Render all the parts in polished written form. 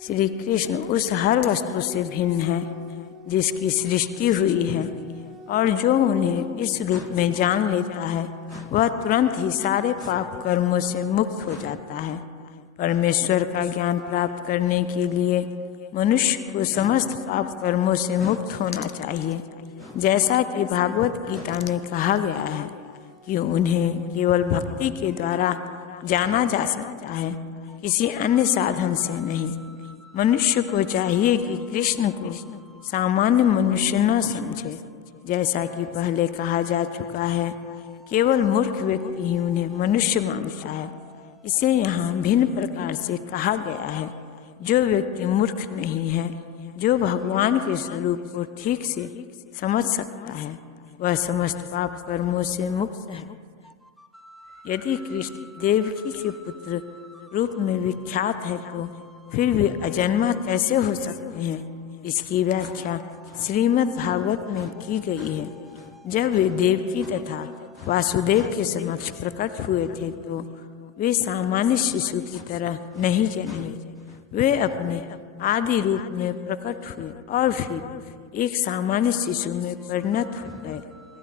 श्री कृष्ण उस हर वस्तु से भिन्न है जिसकी सृष्टि हुई है, और जो उन्हें इस रूप में जान लेता है वह तुरंत ही सारे पाप कर्मों से मुक्त हो जाता है। परमेश्वर का ज्ञान प्राप्त करने के लिए मनुष्य को समस्त पाप कर्मों से मुक्त होना चाहिए। जैसा कि भागवत गीता में कहा गया है कि उन्हें केवल भक्ति के द्वारा जाना जा सकता है, किसी अन्य साधन से नहीं। मनुष्य को चाहिए कि कृष्ण को सामान्य मनुष्य न समझे। जैसा कि पहले कहा जा चुका है, केवल मूर्ख व्यक्ति ही उन्हें मनुष्य मानता है। इसे यहाँ भिन्न प्रकार से कहा गया है। जो व्यक्ति मूर्ख नहीं है, जो भगवान के स्वरूप को ठीक से समझ सकता है, वह समस्त पाप कर्मों से मुक्त है। यदि कृष्ण देवकी के पुत्र रूप में विख्यात है तो फिर वे अजन्मा कैसे हो सकते हैं? इसकी व्याख्या श्रीमद् भागवत में की गई है। जब वे देवकी तथा वासुदेव के समक्ष प्रकट हुए थे तो वे सामान्य शिशु की तरह नहीं जन्मे। वे अपने आदि रूप में प्रकट हुए और फिर एक सामान्य शिशु में परिणत हो गए।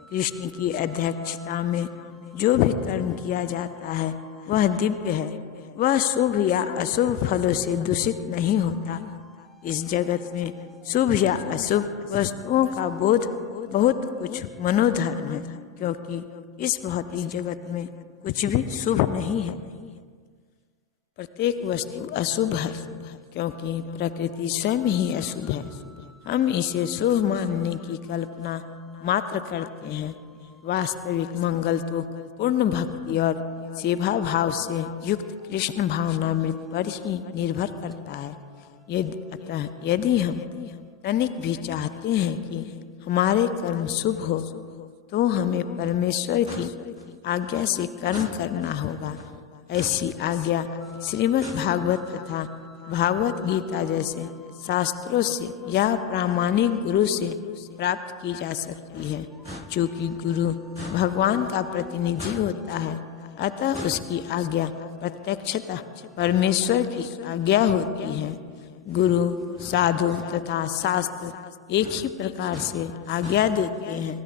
कृष्ण की अध्यक्षता में जो भी कर्म किया जाता है वह दिव्य है। वह शुभ या अशुभ फलों से दूषित नहीं होता। इस जगत में शुभ या अशुभ वस्तुओं का बोध बहुत कुछ मनोधर्म है, क्योंकि इस भौतिक जगत में कुछ भी शुभ नहीं है। प्रत्येक वस्तु अशुभ है क्योंकि प्रकृति स्वयं ही अशुभ है। हम इसे शुभ मानने की कल्पना मात्र करते हैं। वास्तविक मंगल तो पूर्ण भक्ति और सेवा भाव से युक्त कृष्ण भावनामृत पर ही निर्भर करता है। यदि हम तनिक भी चाहते हैं कि हमारे कर्म शुभ हो तो हमें परमेश्वर की आज्ञा से कर्म करना होगा। ऐसी आज्ञा श्रीमद् भागवत तथा भागवत गीता जैसे शास्त्रों से या प्रामाणिक गुरु से प्राप्त की जा सकती है। चूँकि गुरु भगवान का प्रतिनिधि होता है, अतः उसकी आज्ञा प्रत्यक्षतः परमेश्वर की आज्ञा होती है। गुरु, साधु तथा शास्त्र एक ही प्रकार से आज्ञा देते हैं।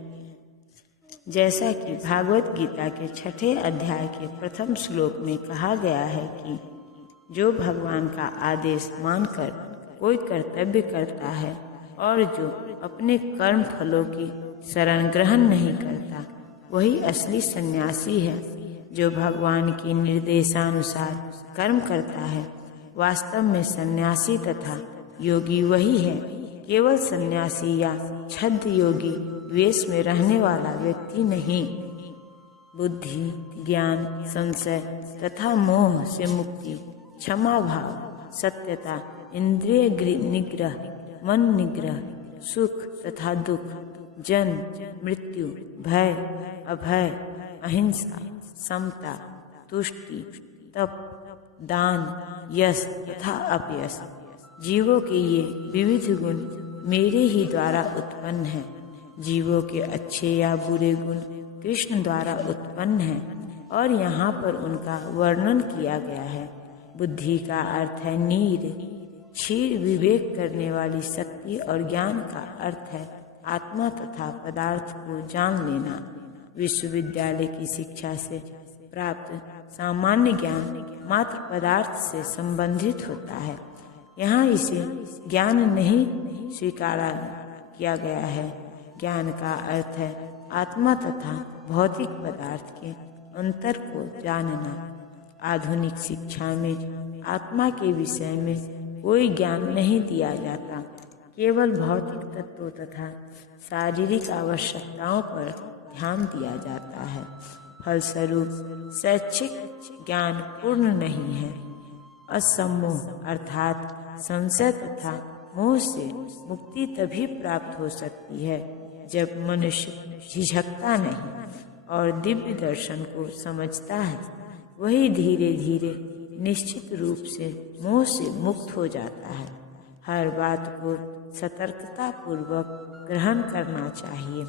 जैसा कि भागवत गीता के 6 अध्याय के प्रथम श्लोक में कहा गया है कि जो भगवान का आदेश मानकर कोई कर्तव्य करता है और जो अपने कर्म फलों की शरण ग्रहण नहीं करता, वही असली सन्यासी है। जो भगवान के निर्देशानुसार कर्म करता है, वास्तव में सन्यासी तथा योगी वही है। केवल सन्यासी या छद्म योगी वेश में रहने वाला व्यक्ति नहीं। बुद्धि, ज्ञान, संशय तथा मोह से मुक्ति, क्षमा भाव, सत्यता, इंद्रिय निग्रह, मन निग्रह, सुख तथा दुख, जन्म, मृत्यु, भय, अभय, अहिंसा, समता, तुष्टि, तप, दान, यश तथा अपयश, जीवों के ये विविध गुण मेरे ही द्वारा उत्पन्न हैं। जीवों के अच्छे या बुरे गुण कृष्ण द्वारा उत्पन्न हैं और यहाँ पर उनका वर्णन किया गया है। बुद्धि का अर्थ है नीर, क्षीर विवेक करने वाली शक्ति, और ज्ञान का अर्थ है आत्मा तथा पदार्थ को जान लेना। विश्वविद्यालय की शिक्षा से प्राप्त सामान्य ज्ञान मात्र पदार्थ से संबंधित होता है। यहाँ इसे ज्ञान नहीं स्वीकार किया गया है। ज्ञान का अर्थ है आत्मा तथा भौतिक पदार्थ के अंतर को जानना। आधुनिक शिक्षा में आत्मा के विषय में कोई ज्ञान नहीं दिया जाता, केवल भौतिक तत्वों तथा शारीरिक आवश्यकताओं पर ध्यान दिया जाता है। फलस्वरूप शैक्षिक ज्ञान पूर्ण नहीं है। असम्मोह अर्थात संशय तथा मोह से मुक्ति तभी प्राप्त हो सकती है जब मनुष्य झिझकता नहीं और दिव्य दर्शन को समझता है। वही धीरे धीरे निश्चित रूप से मोह से मुक्त हो जाता है। हर बात को सतर्कता पूर्वक ग्रहण करना चाहिए।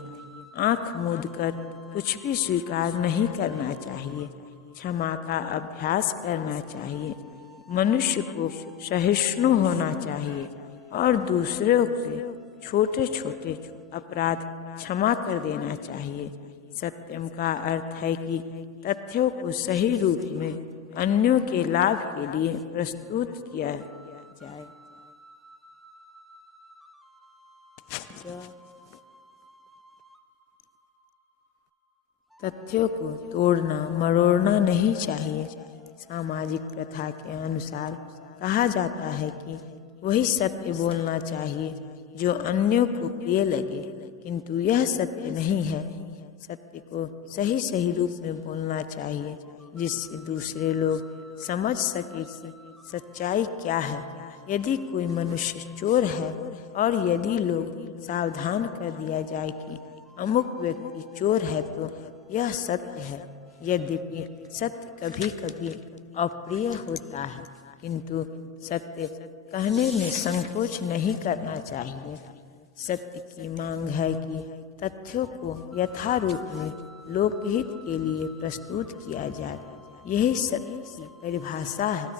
आंख मूंदकर कुछ भी स्वीकार नहीं करना चाहिए। क्षमा का अभ्यास करना चाहिए। मनुष्य को सहिष्णु होना चाहिए और दूसरों के छोटे छोटे अपराध क्षमा कर देना चाहिए। सत्यम का अर्थ है कि तथ्यों को सही रूप में अन्यों के लाभ के लिए प्रस्तुत किया जाए। तथ्यों को तोड़ना मरोड़ना नहीं चाहिए। सामाजिक प्रथा के अनुसार कहा जाता है कि वही सत्य बोलना चाहिए जो अन्यों को प्रिय लगे, किंतु यह सत्य नहीं है। सत्य को सही सही रूप में बोलना चाहिए जिससे दूसरे लोग समझ सके कि सच्चाई क्या है। यदि कोई मनुष्य चोर है और यदि लोग सावधान कर दिया जाए कि अमुक व्यक्ति चोर है तो यह सत्य है। यद्यपि सत्य कभी कभी अप्रिय होता है, किंतु सत्य कहने में संकोच नहीं करना चाहिए। सत्य की मांग है कि तथ्यों को यथारूप में लोकहित के लिए प्रस्तुत किया जाए। यही सत्य की परिभाषा है।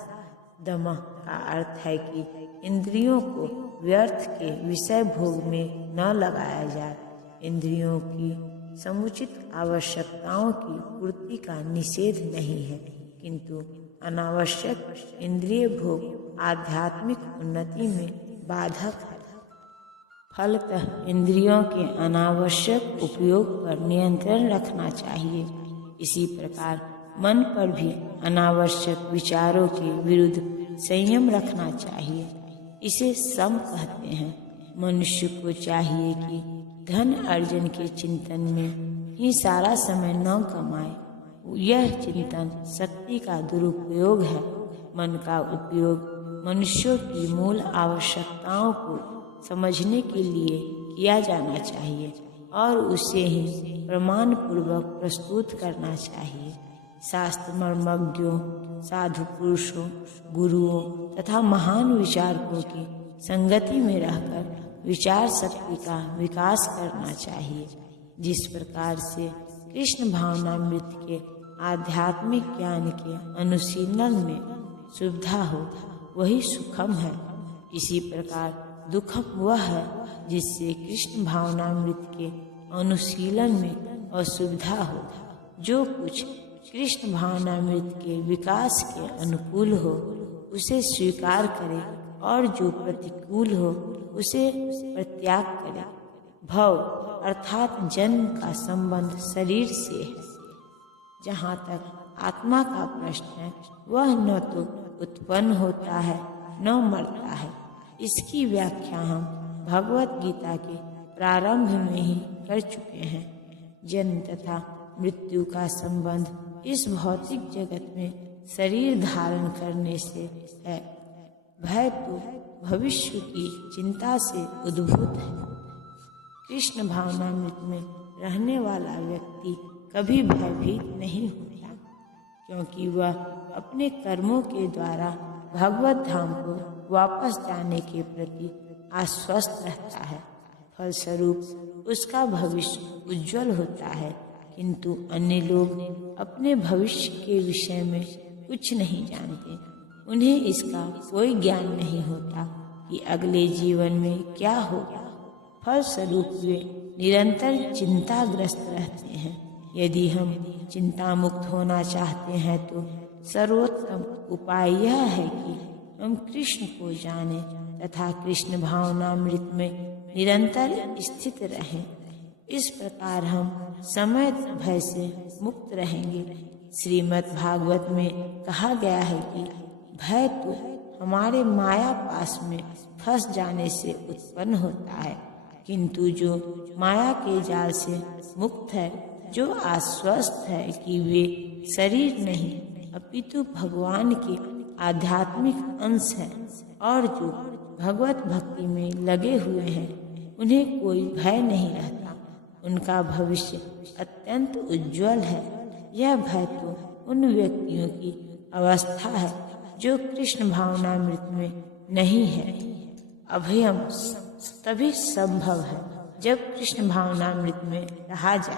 दमः का अर्थ है कि इंद्रियों को व्यर्थ के विषय भोग में न लगाया जाए। इंद्रियों की समुचित आवश्यकताओं की पूर्ति का निषेध नहीं है, किंतु अनावश्यक इंद्रिय भोग आध्यात्मिक उन्नति में बाधक है। फलतः इंद्रियों के अनावश्यक उपयोग पर नियंत्रण रखना चाहिए। इसी प्रकार मन पर भी अनावश्यक विचारों के विरुद्ध संयम रखना चाहिए। इसे सम कहते हैं। मनुष्य को चाहिए कि धन अर्जन के चिंतन में ही सारा समय न कमाए। यह चिंतन शक्ति का दुरुपयोग है। मन का उपयोग मनुष्यों की मूल आवश्यकताओं को समझने के लिए किया जाना चाहिए और उसे ही प्रमाण पूर्वक प्रस्तुत करना चाहिए। शास्त्र मर्मज्ञों, साधु पुरुषों, गुरुओं तथा महान विचारकों की संगति में रहकर विचार शक्ति का विकास करना चाहिए। जिस प्रकार से कृष्ण भावनामृत के आध्यात्मिक ज्ञान के अनुशीलन में सुविधा हो वही सुखम है। इसी प्रकार दुखम वह है जिससे कृष्ण भावनामृत के अनुशीलन में असुविधा हो। जो कुछ कृष्ण भावनामृत के विकास के अनुकूल हो उसे स्वीकार करे और जो प्रतिकूल हो उसे परित्याग करे। भव अर्थात जन्म का संबंध शरीर से है। जहाँ तक आत्मा का प्रश्न है वह न तो उत्पन्न होता है न मरता है। इसकी व्याख्या हम भगवत गीता के प्रारंभ में ही कर चुके हैं। जन्म तथा मृत्यु का संबंध इस भौतिक जगत में शरीर धारण करने से है। भय तो भविष्य की चिंता से उद्भूत है। कृष्ण भावनामृत में रहने वाला व्यक्ति कभी भयभीत नहीं होता, क्योंकि वह अपने कर्मों के द्वारा भगवत धाम को वापस जाने के प्रति आश्वस्त रहता है। फलस्वरूप उसका भविष्य उज्जवल होता है, किंतु अन्य लोग अपने भविष्य के विषय में कुछ नहीं जानते। उन्हें इसका कोई ज्ञान नहीं होता कि अगले जीवन में क्या होगा। फलस्वरूप वे निरंतर चिंताग्रस्त रहते हैं। यदि हम चिंता मुक्त होना चाहते हैं तो सर्वोत्तम उपाय यह है कि हम कृष्ण को जानें तथा कृष्ण भावनामृत में निरंतर स्थित रहें। इस प्रकार हम समय भय से मुक्त रहेंगे। श्रीमद् भागवत में कहा गया है कि भय तो हमारे माया पास में फंस जाने से उत्पन्न होता है, किंतु जो माया के जाल से मुक्त है, जो आश्वस्त है कि वे शरीर नहीं अपितु भगवान के आध्यात्मिक अंश हैं और जो भगवत भक्ति में लगे हुए हैं, उन्हें कोई भय नहीं रहता। उनका भविष्य अत्यंत उज्जवल है। यह भय तो उन व्यक्तियों की अवस्था है जो कृष्ण भावनामृत में नहीं है। अभयम तभी संभव है जब कृष्ण भावनामृत में रहा जाए।